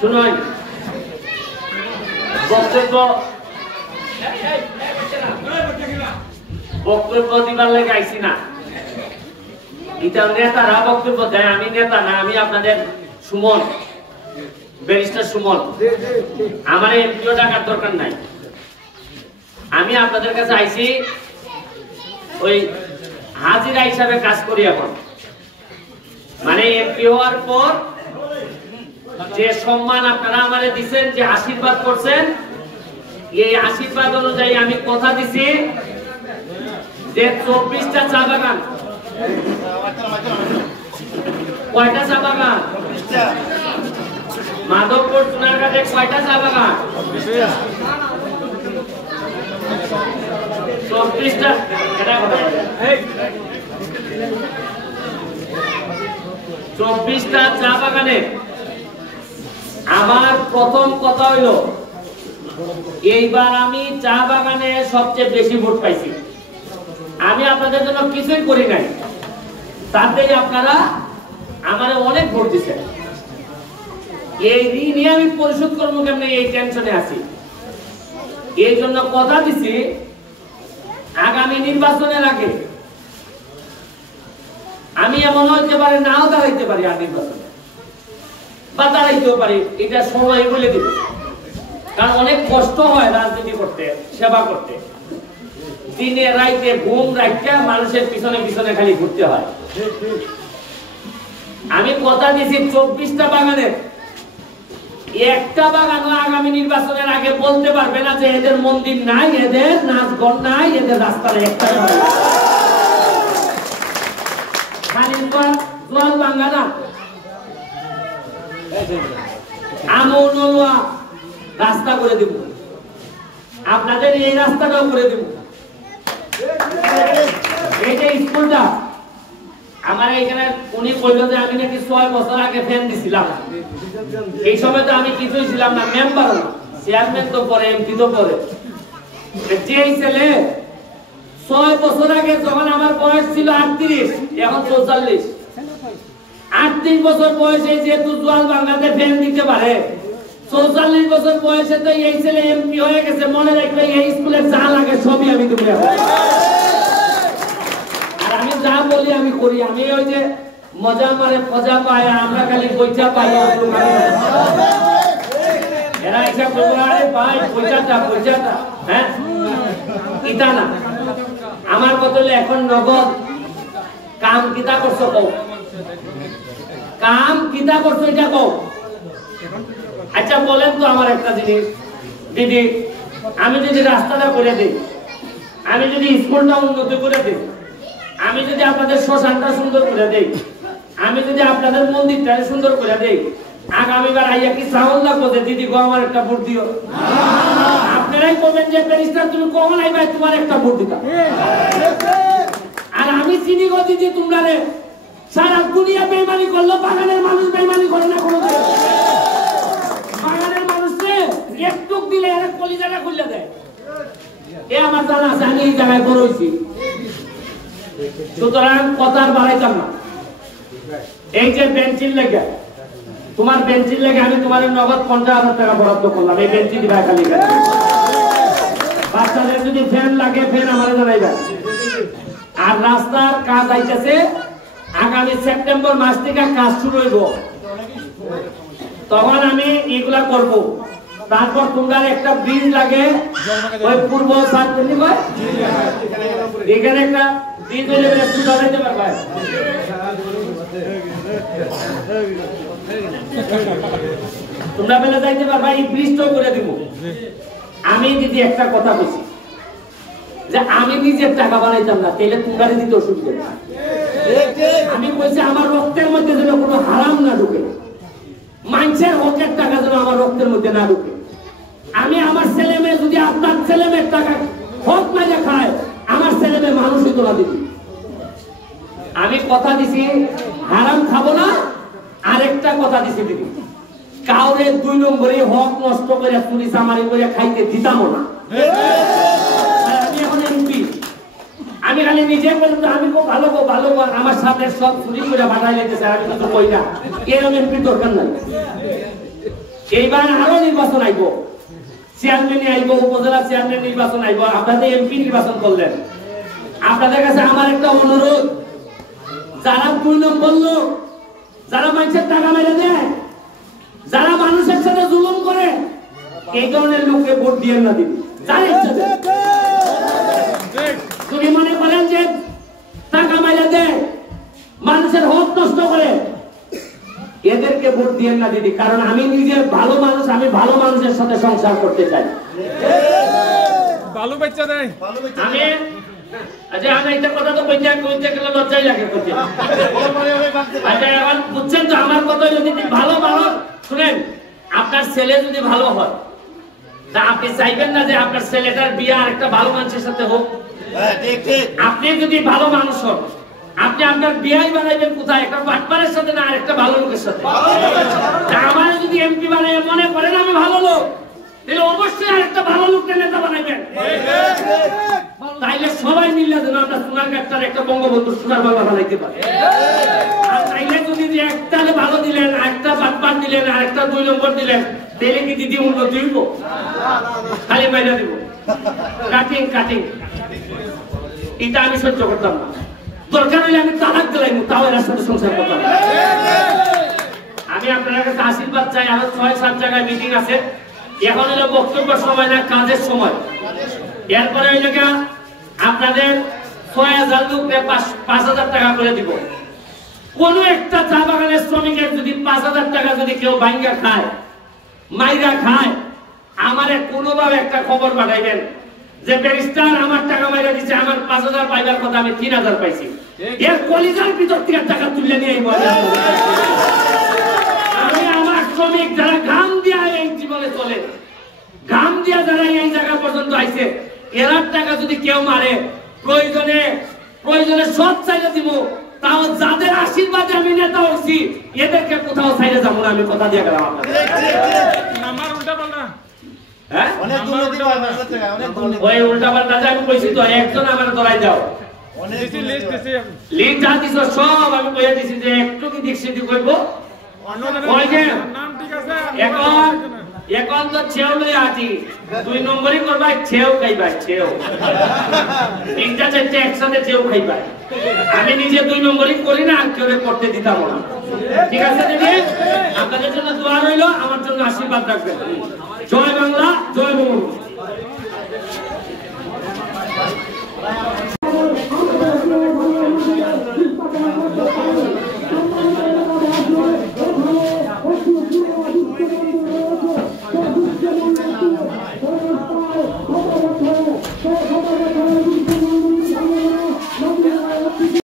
শুনুন, বক্তব্য দিবার লাগে আইসি না। এটা নেতারা বক্তব্য দেয়, আমি নেতা না, আমি আপনাদের সুমন, ব্যারিস্টার সুমন। আমার এমপিও ডাকার দরকার নাই। আমি আপনাদের কাছে আইসি ওই হাজিরা হিসাবে কাজ করি এখন। মানে এমপি হওয়ার পর যে সম্মান আপনারা আমারে দিচ্ছেন, যে আশীর্বাদ করছেন, এই আশীর্বাদ অনুযায়ী আমি কথা দিছি যে 24টা চা বাগান। কয়টা চা বাগান? মাধবপুর সোনারঘাটে কয়টা চা বাগান? 24টা। 24টা চা বাগানে আমার প্রথম কথা হইল, এইবার আমি চা বাগানে সবচেয়ে বেশি ভোট পাইছি। আমি আপনাদের জন্য কিছুই করি নাই, তাতেই আপনারা আমারে অনেক ভোট দিচ্ছেন। এই ঋণ আমি পরিশোধ করবো কেমনে, এই টেনশনে আছি। এই জন্য কথা দিছি, আগামী নির্বাচনের আগে আমি এমন হইতে পারে নাও দাঁড়াইতে পারি, আর নির্বাচনে বা দাঁড়াইতেও পারি, এটা সময় বলে দিবে। কারণ অনেক কষ্ট হয় রাজনীতি করতে, সেবা করতে। দিনে রাইতে ঘুম রাখতে মানুষের পিছনে পিছনে খালি ঘুরতে হয়। আমি কথা দিছি 24টা বাগানের একটা বাগানও আগামী নির্বাচনের আগে বলতে পারবে না যে এদের মন্দির নাই, এদের নাচগণ নাই, এদের রাস্তার একটা জল ভাঙ্গা না, আমনুয়া রাস্তা করে দিব, আপনাদের এই রাস্তাটাও করে দিব। এই যে স্কুলটা আমার এখানে উনি বললো যে আমি নাকি 6 বছর আগে ফ্যান দিছিলাম। এই সময় তো আমি কিছুই ছিলাম না, মেম্বার না, চেয়ারম্যান তো পরে, এমপি তো পরে। যে ছেলে 6 বছর আগে যখন আমার বয়স ছিল 38, এখন 44, 38 বছর বয়সে যেহেতু জোয়াল বাংলাতে ফ্যান দিতে পারে, 44 বছর বয়সে তো এই ছেলে এমপি হয়ে গেছে। মনে রাখবে, এই স্কুলে যা লাগে সবই আমি তুমি। আর আমি যা বলি আমি করি। আমি ওই যে মজা মারে ফজা পায়, আমরা খালি পয়সা পাই। এরা এসে বলবে ভাই পয়সাটা, হ্যাঁ কিতা না। আমার বদলে এখন নগদ কাম কিতা করছো কও, কাম কিতা করছো এটা কও। আচ্ছা বলেন তো আমার একটা জিনিস, দিদি, আমি যদি রাস্তাটা করে দিই, আমি যদি স্কুলটা উন্নত করে দিই, আমি যদি আপনাদের শ্মশানটা সুন্দর করে দেই, আমি যদি আপনাদের মন্দিরটা সুন্দর করে দেই, আগামীবার আইয়া কি সাউন্ড লাগবো যে দিদি গো আমার একটা ভোট দিও? আপনারাই বলবেন যে ব্যারিস্টার তুমি কখন আইবা, তোমার একটা ভোট দিতা। আর আমি চিনি গো দিদি তোমরা রে, সারা দুনিয়া বেইমানি করলো, বাগানের মানুষ বেইমানি করে না কোনো। বাগানের মানুষকে একটু দিলে এর কলিজাটা খুলে দেয়। এ আমার জানা আছে, আমি এই জায়গায় বড় হইছি। সুতরাং কথার বাড়াইতাম না। এই যে বেঞ্চির লেগে, তোমার বেঞ্চির লেগে আমি তোমার নগদ 50,000 টাকা বরাদ্দ করলাম। এই বেঞ্চি দিবা খালি। বাচ্চাদের যদি ফ্যান লাগে, ফ্যান আমার জানাইবা। আর রাস্তার কাজ আইতেছে, আগামী সেপ্টেম্বর মাস থেকে কাজ শুরু হইব, তখন আমি এগুলা করব। তারপর তোমরা একটা ব্রিজ লাগে, ওই পূর্ব সাতনি কয় এখানে একটা ব্রিজ হইলে সুবিধা দিতে পারবে। তোমরা বেলা যাইতে পারবা, এই ব্রিজটাও করে দিব। আমি যদি একটা কথা বলছি যে আমি নিজের টাকা বানাইতাম না, তাহলে তোমরা দিতে অসুবিধা নেই। আমি বলছি আমার রক্তের মধ্যে যেন কোনো হারাম না ঢুকে, মানুষের হকের টাকা যেন আমার রক্তের মধ্যে না ঢুকে। আমি আমার ছেলে মেয়ে যদি আপনার ছেলে মেয়ের টাকা হক না খায়, আমার ছেলে মেয়ে মানুষই তোলা দিবি। আমি কথা দিছি হারাম খাবো না। আরেকটা কথা দিছি দিদি, কাউরে 2 নম্বরে হক নষ্ট করে চুরি চামারি করে খাইতে দিতামও না। আমি এখন এমপি, আমি খালি নিজে বলতো আমি খুব ভালো আমার সাথে সব চুরি করে বাড়াই লেগেছে, আমি কিছু কই না, এরকম এমপি দরকার নাই। এইবার আরো নির্বাচন আইব, চেয়ারম্যান আইব, উপজেলা চেয়ারম্যান নির্বাচন আইব, আপনাদের এমপি নির্বাচন করলেন। আপনাদের কাছে আমার একটা অনুরোধ, যারা 2 নম্বর লোক, যারা মানুষের টাকা মেরে দেয়, যারা মানুষের সাথে জুলুম করে, এই ধরনের লোককে ভোট দিয়ে না দিবি। যার ইচ্ছা তুমি মনে করেন যে টাকা মেরে দেয়, মানুষের হক নষ্ট করে, এদেরকে ভোট দিয়ে না দিদি। কারণ আমি নিজে ভালো মানুষ, আমি ভালো মানুষের সাথে সংসার করতে চাই। ভালো বাচ্চা দেয় আমি আচ্ছা আমি একটা কথা তো কইতে গেলে লজ্জাই লাগে করতে। আচ্ছা এখন বুঝছেন তো আমার কথা, যদি ভালো শুনেন, আপনার ছেলে যদি ভালো হয়, তা আপনি চাইবেন না যে আপনার ছেলেটার বিয়ে আর একটা ভালো মানুষের সাথে হোক? আপনি যদি ভালো মানুষ হন, আপনি আপনার বিয়াই বানাইবেন কোথায়? একটা বাটপারের সাথে না, আর একটা ভালো লোকের সাথে। আমার যদি এমপি বানাই মনে করেন আমি ভালো লোক, তাহলে অবশ্যই আর একটা ভালো লোককে নেতা বানাইবেন। তাইলে সবাই মিলে যেন আমরা সোনারঘাটটার একটা বঙ্গবন্ধু সোনার বাংলা বানাইতে পারি। আর তাইলে যদি একটা ভালো দিলেন, একটা বাটপার দিলেন, আর একটা 2 নম্বর দিলেন, তাহলে কি দিদি উন্নতি হইব? খালি মাইনা দিব, কাটিং। এটা আমি সহ্য করতাম না। দরকার হলে আমি তালাক দিলাম, তাও এর সাথে সংসার করতাম। আমি আপনার কাছে আশীর্বাদ চাই। আরো 6-7 জায়গায় মিটিং আছে। এখন হলো বক্তব্যের সময় না, কাজের সময়। এরপরে হইল আপনাদের 6000 লোককে 5000 টাকা করে দিব। কোন একটা চা বাগানের শ্রমিকের যদি 5000 টাকা যদি কেউ ভাঙ্গা খায়, মাইরা খায়, আমারে কোনোভাবে একটা খবর পাঠাইবেন যে ব্যারিস্টার আমার টাকা মাইরা দিচ্ছে, আমার 5000 পাইবার কথা, আমি 3000 পাইছি। এর কলিজার ভিতর থেকে টাকা তুলে নিয়ে আমি আমার শ্রমিক যারা ঘাম দিয়া এই জীবনে চলে, ঘাম দিয়া যারা এই জায়গা পর্যন্ত আইছে, এরার টাকা যদি কেউ মারে, প্রয়োজনে সব চাইলে দিব। তাও যাদের আশীর্বাদে আমি নেতা হচ্ছি, এদেরকে কোথাও চাইলে যাবো না, আমি কথা দিয়ে গেলাম। আমার উল্টা পাল্টা ওই উল্টা পাল্টা আমি কইছি তো, একজন আমার ধরাই দাও, লিস্ট যা দিছ সব আমি কইয়া দিছি, যে একটু কি দেখছি কইব। এখন তো ছেও লই আছি, 2 নম্বরই করবা, ছেও খাইবা, ছেও 3-4 একসাথে ছেও খাইবা। আমি নিজে 2 নম্বরই করি না, আর কেউ করতে দিতাম না। ঠিক আছে দিদি, আপনাদের জন্য দোয়া রইল, আমার জন্য আশীর্বাদ রাখবেন। জয় বাংলা, জয় বঙ্গবন্ধু।